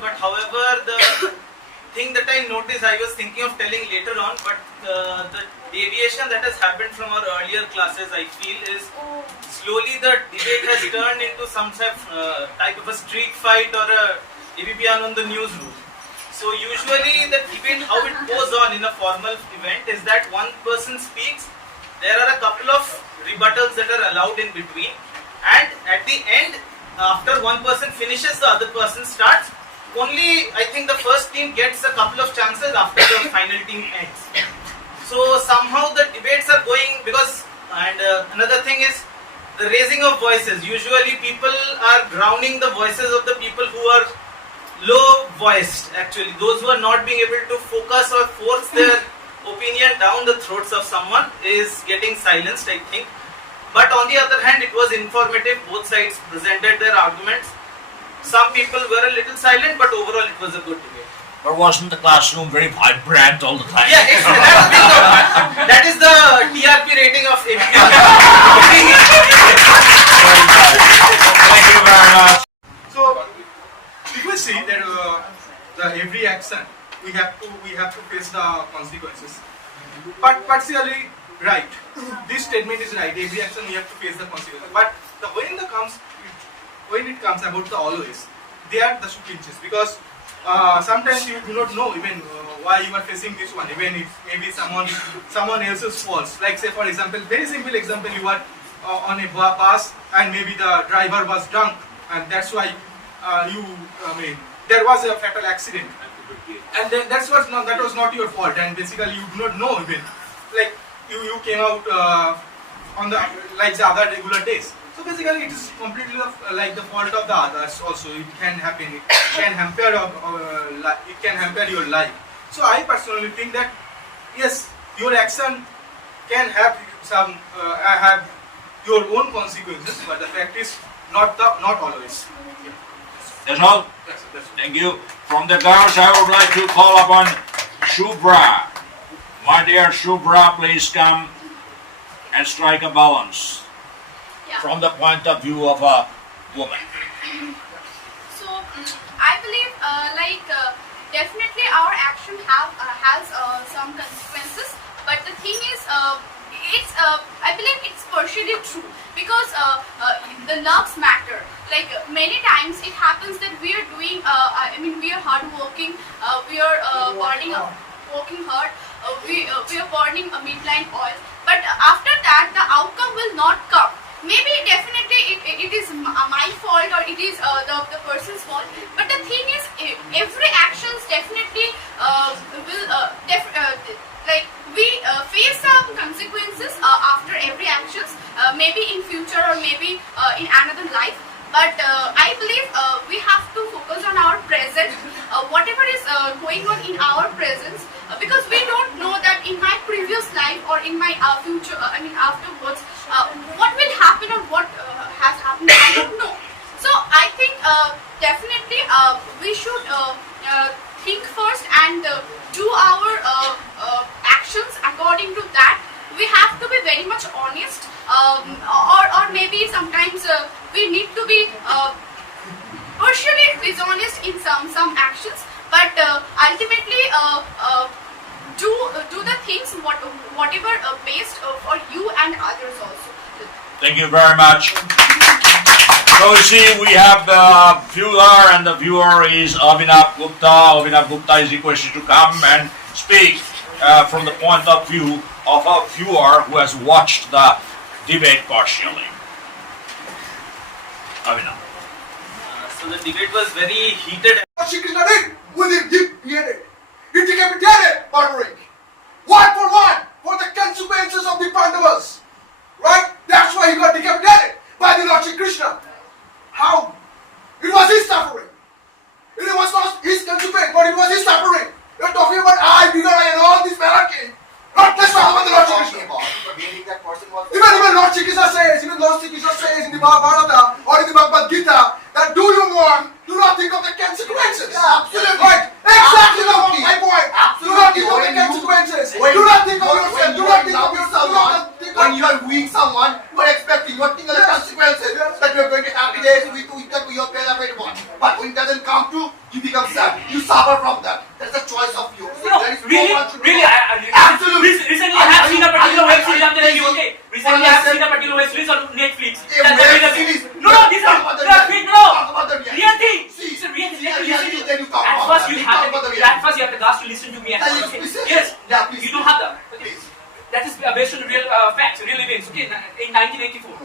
but however the thing that I noticed, I was thinking of telling later on, but the deviation that has happened from our earlier classes, I feel, is slowly the debate has turned into some type of a street fight or a ABBN on the newsroom. So usually the debate, how it goes on in a formal event is that one person speaks, there are a couple of rebuttals that are allowed in between, and at the end, after one person finishes, the other person starts. Only I think the first team gets a couple of chances after the final team ends. So somehow the debates are going because, and another thing is the raising of voices. Usually people are drowning the voices of the people who are low voiced, actually those who are not being able to focus or force their opinion down the throats of someone is getting silenced, I think. But on the other hand, it was informative. Both sides presented their arguments. Some people were a little silent, but overall it was a good debate. But wasn't the classroom very vibrant all the time? Yeah, that is the TRP rating of ABBN. Thank you very much. So people say that the every action we have to face the consequences. But partially right. This statement is right. Every action we have to face the consequences. But when it comes about the always, they are the pinches because sometimes you do not know even why you are facing this one. Even if maybe someone else's faults. Like say for example, very simple example, you are on a bus and maybe the driver was drunk and that's why there was a fatal accident, and then that was not your fault, and basically you do not know even, like you came out on the like the other regular days. So basically it is completely like the fault of the others also. It can happen. It can hamper your life. So I personally think that yes, your action can have have your own consequences, but the fact is not always. That's all? That's all. Thank you. From the girls, I would like to call upon Shubhra. My dear Shubhra, please come and strike a balance from the point of view of a woman. So, I believe definitely our action has some consequences, but the thing is, I believe it's partially true because the looks matter. Like many times it happens that we are doing, we are hardworking, we are working hard, we are burning a midline oil, but after that the outcome will not come. Maybe definitely it is my fault or it is the person's fault, but the thing is every actions definitely we face some consequences after every actions, maybe in future or maybe in another life. But I believe we have to focus on our present, whatever is going on in our presence, because we don't know that in my previous life or in my future, afterwards, what will happen or what has happened, I don't know. So I think definitely we should think first and do our actions according to that. We have to be very much honest, or maybe sometimes we need to be partially dishonest in some actions, but ultimately do the things whatever best for you and others also. Thank you very much. So you see, we have the viewer, and the viewer is Abhinav Gupta. Abhinav Gupta is requested to come and speak from the point of view of a viewer who has watched the debate partially. Abhinav. So the debate was very heated. Shri Krishna did with him deep beheaded. He decapitated Barbaric. One for one for the consequences of the Pandavas. Right? That's why he got decapitated by the Lord Shri Krishna. How? It was his suffering. It was not his consequence, but it was his suffering. You're talking about I, bigger I, and all this malarkey. Let's talk about the Lord Shri Krishna. Even Lord Shri Krishna says, in the Mahabharata or in the Bhagavad Gita, that do you want, do not think of the consequences. Yeah, absolutely. Right? Exactly my point. Absolutely. Do not think of the consequences. Do not think of yourself. Do not think of yourself. When you are wooing someone, you are expecting, you are thinking of the consequences, that you are going to happy days with your benefit one. But when it doesn't come to, you become become sad. You suffer from that. That's a choice of yours. So No, there is really, no one to really, Absolutely. recently I have seen a particular web series, I'm telling you, okay? Recently I have seen a particular web series on Netflix. A That's web the series. No, no, this is Talk about the fake, reality. no. Talk about the reality. Real thing. See, It's a real thing. yeah, Listen yeah, to then you talk At about first that. you You have talk about the at reality. first you have the guts to listen to me. At Yeah, first, you- okay? please say. Yes. Yeah, please. You don't have that. Okay? Please. That is based on real facts, real events. Okay, in 1984.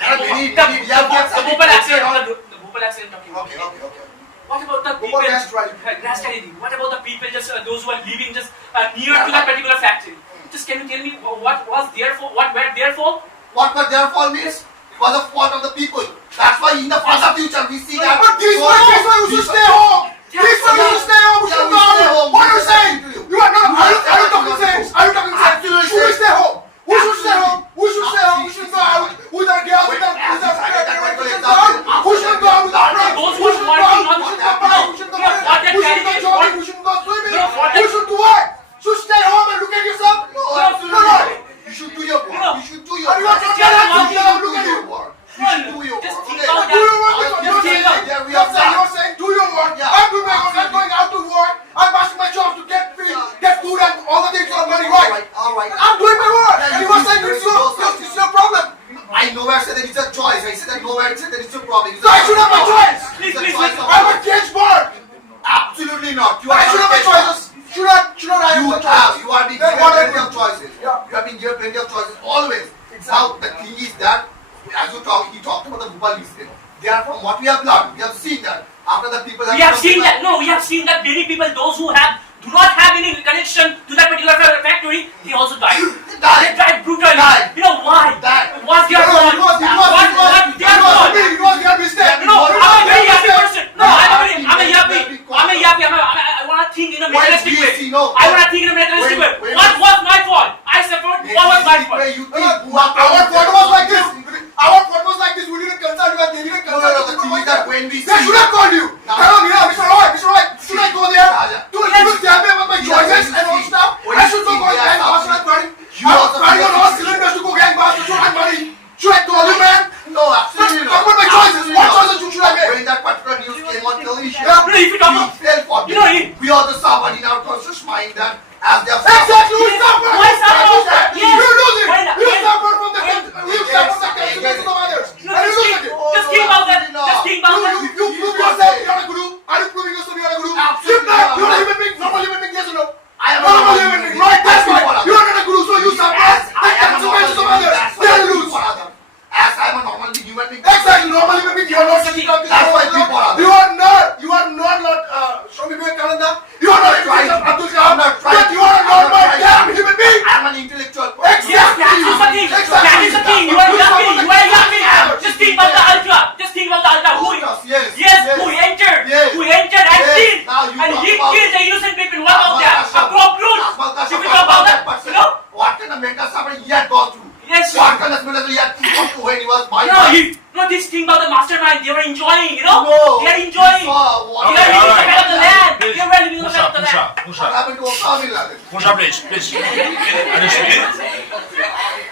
Yeah, we need- The Bhopal accident. The Bhopal accident talking about. Okay. What about the people? Bhopal gas tragedy. Gas tragedy. What about the people, just those who are living just near to that particular factory? Just can you tell me what was their fault? What were their fault? What was their fault means? It was the fault of the people. That's why in the further future we see that. But this way you should stay home. This way you should stay home. You should Yeah, we stay go home. What are you We saying? stay home. You are not. Are you Absolutely. talking sense? Are you talking sense? Absolutely. Should we stay home? We should stay Absolutely. home. We should stay home. We should go out with our girls, with our Wait, with our I get that particular we should example. go out. We should go out with our friends. Those We who should are go out. working We on- should go out. We should go No, out. what that We should go carrying is jogging. what- We should go swimming. No, what We that- should do what? Should stay home and look at yourself. No, No, absolutely. You should do your work. No. You should do your And you are work. not Just telling one us thing. to Do look at your you. work. You No, should do your just work. think Okay. about Do your work. Just You're think saying, about- Yeah, we you're have saying, done. you're saying, do your work. Yeah. I'm doing my work. I'm going out to work. I'm passing my job to get free, get food and all the things for money, right? All right. I'm doing my work. Yeah, And you you are keep saying doing it's those things. your problem. I nowhere said that it's a choice. I said that nowhere said that it's a problem. It's So I should have my choice. Please, It's a please, choice please. of I'm a yours. cage bird. Absolutely not. You are I should have my not a choices. Should not I You have the have. choice? You are being Then given what I plenty do? of choices. Yeah. You have been given plenty of choices always. Now the thing is that as you talk, he talked about the Bhopal incident. They are from what we have learned. We have seen that after the people have We have seen that. No, we have seen that many people, those who do not have any connection to that particular factory, they also died. They died brutally. Died. You know why? Died. What's their No, fault? it was their What fault. their It was their mistake. No, I'm a very happy person. No, I'm a Very yappy. I want to think in a Why materialistic do you see way. no- I want to think in a materialistic way. When- What was my fault? I suffered. What was my fault? You think Our photo was like this. Our photo was like this. We didn't consult you and they didn't consult No, you. the thing is that when we They see should have called you. Tell them, Mr. Roy, should I go there? Yeah. Do you tell me about my choices and all stuff? When I you should go see gang they are boss and suffering, I'm you also running on feel all like- cylinders to go gang boss to show my money. Should I call you, man? No, absolutely Talk not. about my choices. Absolutely What not. choices should I make? When that particular news came on television, Yeah, No, if you talk we about- felt for You know, them. We also suffered in our conscious mind that as they have Exactly. We Yes. suffer. Why suffer? Yes. You lose it. Why not? You Why- suffer from the why- you suffer from the consequences of others. No, And you just lose think- it. just think about that. Just think about that. You prove yourself you're a guru. Are you proving yourself you're a guru? Absolutely Simple. not. You're a human being. Normal human being. Yes or no? I am a Normal normal human human being. being. Right. That's That's why. what You're not a guru, so you suffer. As The I am a normal consequences of human being, others. that's They why lose. people are other. As I am a normal human being. Exactly. Normal human being. You're not sitting up. That's why people are there. You are not. You are not. Swami Vivekananda. You are not a trying Christian to- Abdul I'm Kalam. not trying But to- you are a I'm not normal trying to- damn human being. I am an intellectual person. Exactly. Yes, that is the thing. Exactly. That is the thing. You are yapping. You are yapping. Just think about the ultra. Just think about the ultra. Yes. Who entered? Yes. Who entered and Yes. killed? Now you And talk he about- killed the innocent people. What about that? Kasam. A crop rules. Akmal Kasam, If we talk about that, person. you know? What kind of mental suffering he had gone through? Yes. What kind of mental he had gone through when he was my This thing about the mastermind, they were enjoying, you know? No. They are enjoying. What They are living alright. the fat of the land. Please, They were living the fat of the land. Musa, happened to Osama bin Laden? Musa, please. Can you speak?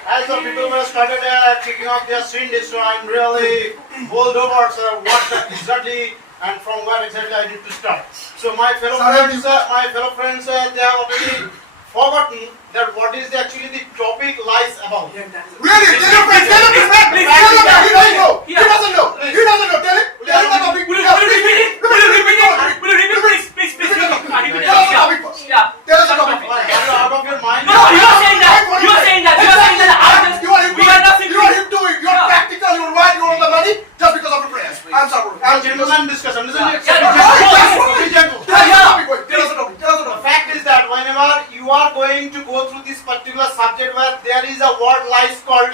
As the people were started kicking off their screen list, so I'm really bowled over, sir, what exactly and from where exactly I need to start. So my fellow friends, they have already forgotten that what is actually the topic lies about. Really? Tell your friend. Tell him. Please, Tell him that he doesn't know. He Yeah. doesn't know. He doesn't know. Tell him. Tell him the topic. Will you Yeah, repeat it? Will you repeat it? Will you repeat it? Please. Repeat the topic. Repeat it. Tell us the Yeah. topic first. Yeah. Tell us the topic. Are you out of your mind? No, you are saying that. You are saying that. You are saying that. You are him We are not doing. You are him doing. You are Yeah. practical. You are right. You are the money just because of the prayers. I'm sorry. And gentlemen discussion. Listen to Yeah, No, it. Be gentle. Tell us the topic, boy. Tell us the topic. Tell us the The topic. fact is that whenever you are going to go through this particular subject where there is a word lies called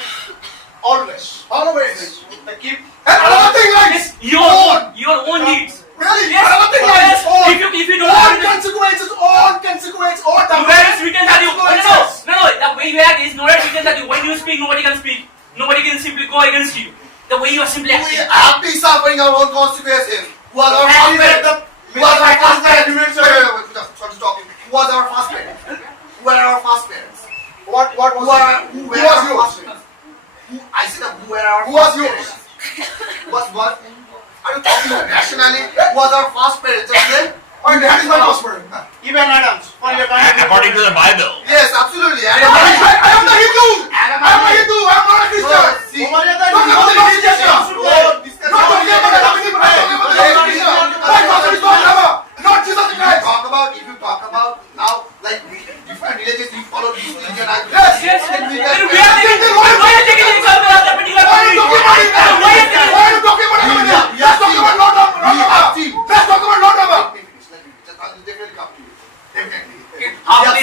always. Always. Keep And another thing like Your own needs. really, Yes. another thing Yes. like all. If you don't All have it, consequences, all consequences, all the where is written that you consequences. no, the way you act is nowhere written that you when you speak nobody can speak. Nobody can simply go against you. The way you are simply We acting. have been suffering our own consequences. Who was our And first we parents? were Who was our first parents? arguments Wait, just talking. Who was our first parents? Who were our first parents? What Who were was our yours? first parents? I said that who were our Who was first yours? parents? What? Are you talking nationally? Who was our first parents? Just say. My dad is my offspring. Even Adams, for your kind. According to the Bible. Yes, absolutely. I am the Hindu. I am a Hindu. I am not a Christian. See, Omar, yeah, Talk about the Constitution. don't discuss Not talking about the Constitution. I'm talking about the Constitution. My pastor is not Rama, not Jesus Christ. if you talk about now, like different religions, you follow this religion. Yes. Then we Then can. we are taking, why are you taking the example of that particular Why are you talking about it? Why are you taking Why are you talking about it? Let's talk about Lord Rama. Let's talk about Lord Rama. Let me finish. I'll definitely come to you. Definitely. Half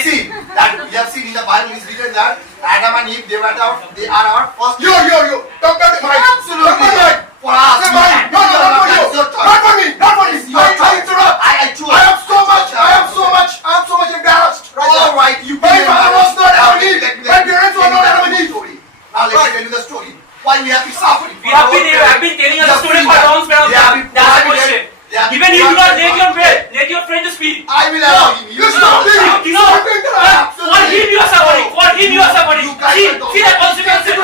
We have seen in the Bible is written that Adam and Eve, they are our first. Yo. Talk about it, Mike. Absolutely. Talk about it. For us. Say mine. No, not for you. Not for me. Not for me. I interrupt. I choose. I am so much embarrassed. All right, you. My father was not Adam and Eve. My parents were not Adam and Eve. Now let me tell you the story. Why we have been suffering. We have been telling us the story for a long span of time. That's the question. Even you do not let your friend to speak. I will allow him. You stop me. You know, for him you are suffering. For him you are suffering. See the consequences.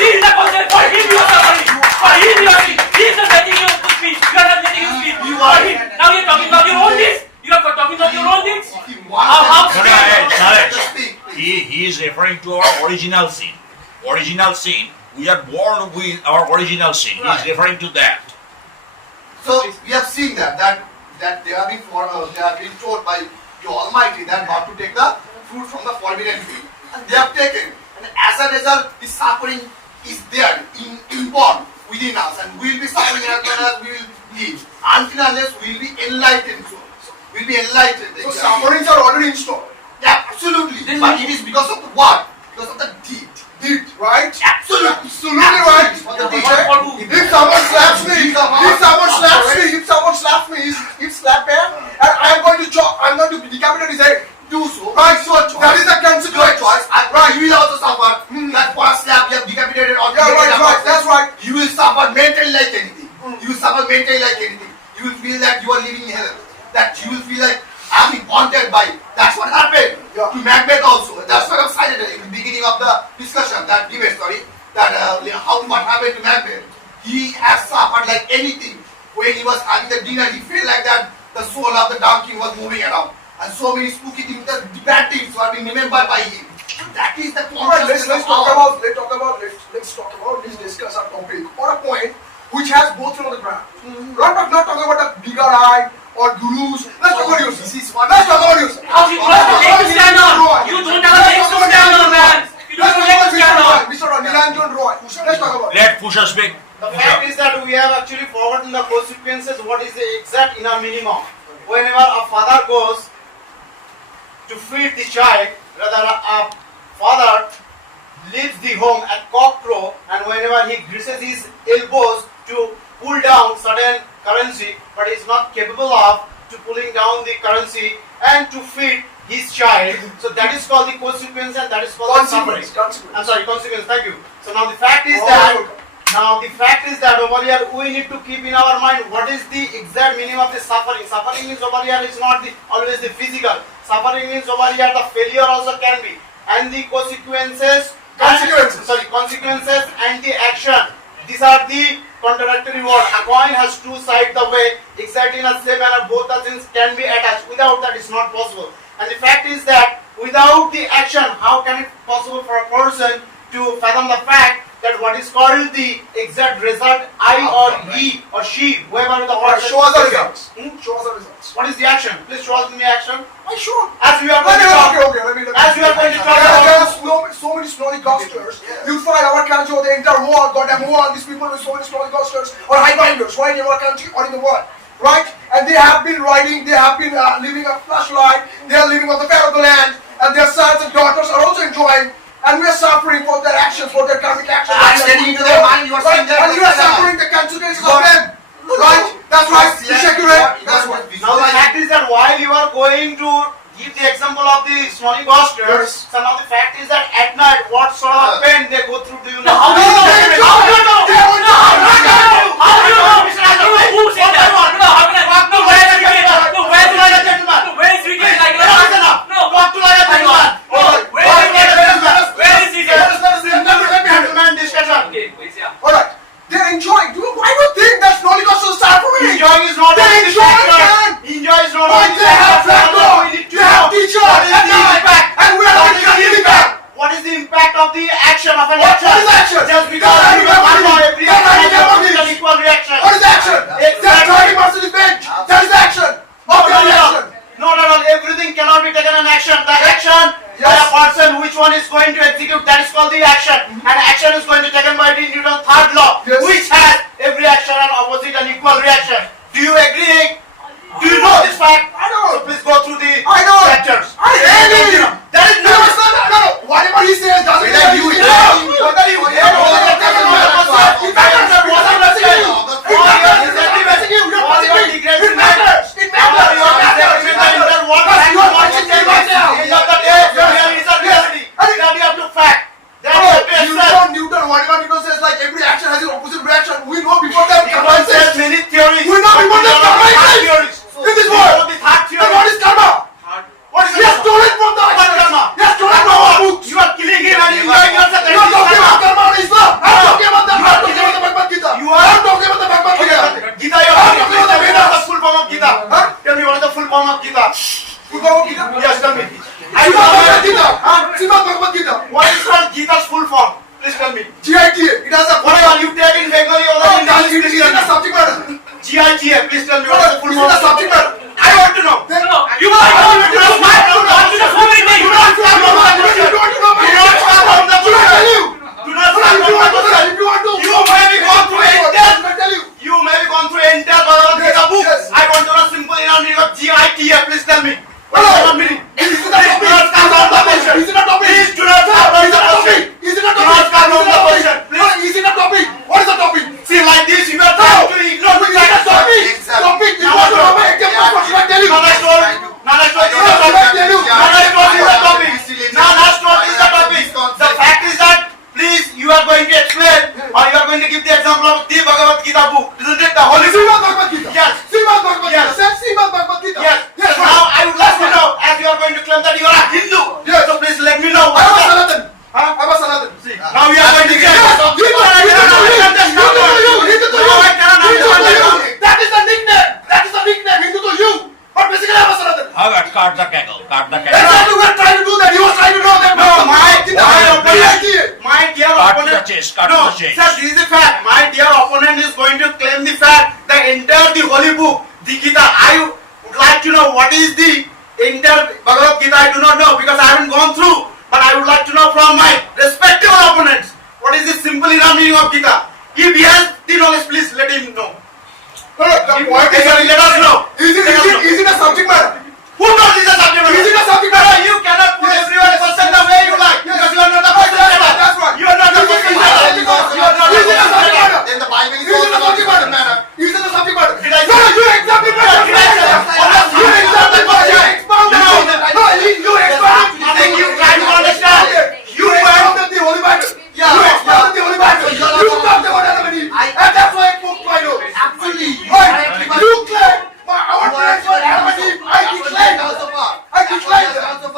See the consequences. For him you are suffering. For him you are suffering. He is not letting you to speak. You are not letting him speak. For him. Now you are talking about your own things. You are talking about your own things. If you want How- to Saraj, speak. he is referring to our original sin. Original sin. We are born with our original sin. He is referring to that. So we have seen that they have been told by the Almighty that not to take the fruit from the forbidden tree, and they have taken. And as a result, the suffering is there, inborn within us, and we will be suffering as long as we will live, until unless we will be enlightened. So we will be enlightened. So sufferings are already installed. Yeah, absolutely. But it is because of the what? Because of the deed. Deed, right? Absolutely. Absolutely right. For the deed. For who? If someone slaps me, if slap him, and I'm going to decapitate his head. Do so. Right, so that is the Your consequence. choice. Right. You will also suffer. That for a slap you have decapitated or Yeah, right, that's right. You will suffer mentally like anything. You will suffer mentally like anything. You will feel that you are living in hell. That you will feel like I am haunted by. That's what happened Yeah. to Macbeth also. That's what I've cited in the beginning of the discussion, that debate, sorry. That what happened to Macbeth. He has suffered like anything. When he was having the dinner, he felt like that the soul of the donkey was moving around. And so many spooky things, the bad things were being remembered by him. That is the Alright, let's consciousness talk of about let's discuss our topic or a point which has both from the ground. Not talking about the bigger eye or gurus. Let's talk about yourself. Let's talk about yourself. You don't have a leg to stand on. You don't have a leg to stand on, man. You don't have a leg to stand on. Mr. Nilanjan Roy. Let's talk about it. Let Pusha speak. The fact is that we have actually forgotten the consequences, what is the exact inner minimum. Whenever a father goes to feed the child, rather a father leaves the home at cockcrow, and whenever he greases his elbows to pull down certain currency, but is not capable of to pulling down the currency and to feed his child, so that is called the consequence, and that is called the suffering. I'm sorry, consequence. Thank you. So now the fact is that over here we need to keep in our mind what is the exact meaning of the suffering. Suffering means over here is not always the physical. Suffering means over here the failure also can be, and the consequences and the action. These are the contradictory words. A coin has two sides the way, exactly in the same manner both the things can be attached. Without that it's not possible. And the fact is that without the action, how can it possible for a person to fathom the fact that what is called the exact result, I or he or she, whoever the Alright, person show us the is. results. Show us the results. What is the action? Please show us the action. Sure. As we are going to talk, Let me as we are going to talk there about, are so many snorri gosters. You find our country or the entire world, goddamn world, these people with so many snorri gosters or highbinders, right, in our country or in the world, right? And they have been riding, they have been living a flashlight, they are living on the fair of the land, and their sons and daughters are also enjoying, and we are suffering for their actions, for their karmic actions. That's getting into their mind, you are saying that. And you are suffering the consequences of them, right? That's right. You shake your head. That's right. now the fact is that while you are going to give the example of the snorri gosters, so now the fact is that at night what sort of pain they go through, do you know? How do you know? How do you know? How do you know? Who said that? No, how can I? No, where is it? No, where is it? Gentleman. No, where is it? Like, Listen up. no, Talk to like a gentleman. no, where is it? Where is it? Gentleman discussion. Okay, please, yeah. Alright. They're enjoying. Why do you think that snorri gosters are suffering? Enjoying is not They only the enjoy, factor. man. Enjoy is not My only they have blackboard, they have teacher, and we are not getting back. What is the impact of the action of an What action? is action? Just because That you is don't know every that action is has an equal reaction. What is action? That 30% is bench. That is action. Of the action. No, everything cannot be taken an action. The action by a person, which one is going to execute, that is called the action. And action is going to be taken by the Newton's third law, Yes. which has every action and opposite and equal reaction. Do you agree? Do you know this fact? I know. So please go through the I know. lectures. I agree. That is No, not. it's not. No. Whatever he says doesn't Whether matter. you It hear matters. him, Whether you hear him, whether it doesn't matter. It matters. It matters. It matters. It matters. It matters. Because you are watching me right now. Newton, whatever Newton says, like every action has its opposite reaction. We know before that karma exists. Many theories. We know before that karma exists. In this world. And what is karma? What is He has stolen from the What karma? He has stolen from our books. You are killing him and enjoying yourself. You are talking about karma on Islam. I am talking about the Bhagavad Gita. You are- I am talking about the Bhagavad Gita. Gita, you I'm are talking about the what is Vedas. the full form of Gita? Huh? Tell me what is the full form of Gita? Full Bhagavad Gita. Yes, tell me. Srimad Bhagavad Gita. Srimad Bhagavad Gita. What is called Gita's full form? Please tell me. GITA. It has a Whatever you take in Bengali or No, in it English, is please in tell the me. subject matter. GITA, please tell me No, what is the it full is in form the of subject matter. I want to know. Then You are You may be gone through entire Bhagavad Gita book. Yes. I want to know simple meaning of GITA. Please tell me. No, What is the meaning? Please do not come down the question. Is it a topic? Please do not come down the question. Is it a Do not come down the question. Is it a topic? What is the topic? See, like this, you are trying to ignore the Is it a fact. topic? Exactly. Topic. You want to know my ATM passport? Should I tell you? Nana told you the topic. Nana told you the topic. Nana told you the topic. The fact is that, please, you are going to explain or you are going to give the example of the Bhagavad Gita book. Isn't it the Holy Book? Srimad Bhagavad Gita. Yes. Srimad Bhagavad Gita. Yes. Sir, Srimad Bhagavad Gita. Yes. Yes. So now I would like to know, as you are going to claim that you are a Hindu. Yes. So please let me know. I am a What is that? Sanatan. Huh? I am a Sanatan. See, now we are going to get. That is the nickname. That is the nickname. Hindu to you. But basically I am a Sanatan. How about cut the cackle? Cut the cackle. Exactly, we are trying to do that. He was trying to know that. No, my dear Cut to the opponent. chase. Cut No, to the chase. sir, this is the fact. My dear opponent is going to claim the fact that entire the holy book, the Gita. I would like to know what is the entire Bhagavad Gita. I do not know because I haven't gone through. But I would like to know from my respective opponents what is the simple meaning of Gita. If he has the knowledge, please let him know. No, the point is, Let us know. is it a subject matter? Who knows this is a subject matter? Is it a subject No, matter? you cannot put Yes. everyone question the way you like because you are not the person. That's right. You are not the person. Is it a subject matter? Then the Bible is Is it a also subject matter? Is it a subject matter? Did I No, you examined my Did I say that? You examined my expounded. No. No, you expounded. Nothing you try to understand. You expounded the Holy Bible. Yeah, You expounded the Holy Bible. You talked about Adam and Eve. And that's why I poked my nose. Actually, You claim our parents were Adam and Eve. I declared that.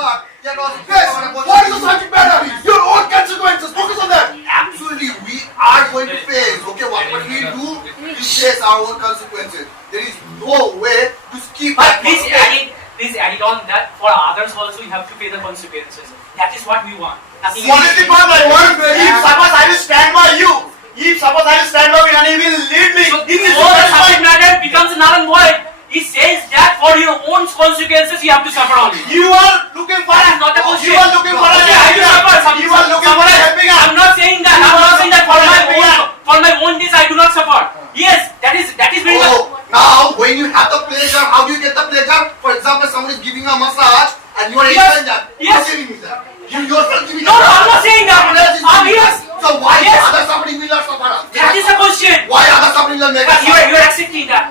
Yes. What is the subject matter? Your own consequences. Focus on that. Actually, we are going to face, okay, what we do, we face our own consequences. There is no way to skip But that. please add it on that for others also you have to pay the consequences. That is what we want. Nothing What is the problem? If Yeah. suppose I will stand by you, if suppose I will stand by you and he will lead me So in this all the subject matter becomes null and void. He says that for your own consequences you have to suffer only. you are looking for That is not a question. you are looking for Okay, I will suffer. you are looking for a helping hand. I'm not saying that. I'm not saying that for my own days I do not suffer. Yes, that is very much. Oh, now when you have the pleasure, how do you get the pleasure? For example, someone is giving a massage and you are Yes, enjoying that. yes. You're giving me that. You yourself giving No, I'm not saying that. Yes. So why Yes. other somebody will not suffer? That is the question. Why other somebody will make But us you suffer? are accepting that.